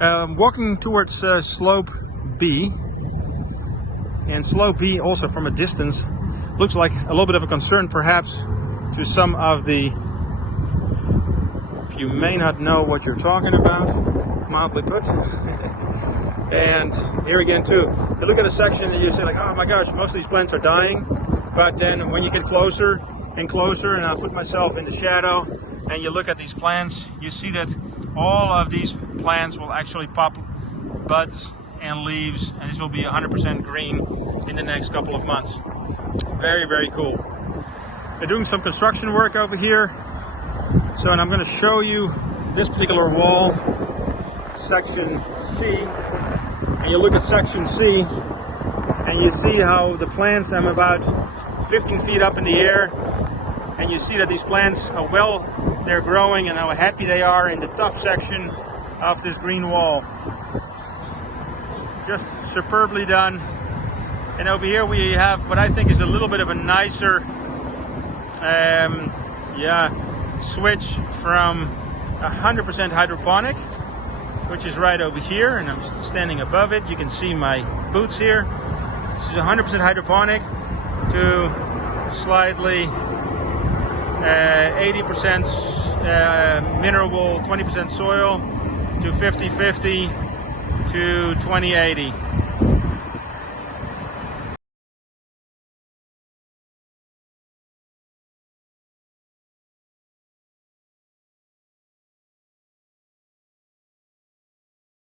Walking towards slope B, and slope B also from a distance looks like a little bit of a concern perhaps to some of the, you may not know what you're talking about, mildly put. And here again too, you look at a section and you say like, oh my gosh, most of these plants are dying. But then when you get closer and closer, and I put myself in the shadow, and you look at these plants, you see that all of these plants will actually pop buds and leaves, and this will be 100% green in the next couple of months. Very, very cool. They're doing some construction work over here. So, and I'm going to show you this particular wall, section C. And you look at section C, and you see how the plants, I'm about 15 feet up in the air, and you see that these plants, how well they're growing and how happy they are in the top section of this green wall. Just superbly done. And over here we have what I think is a little bit of a nicer switch from 100% hydroponic, which is right over here, and I'm standing above it. You can see my boots here. This is 100% hydroponic to slightly 80% mineral, 20% soil, to 50-50 to 20-80.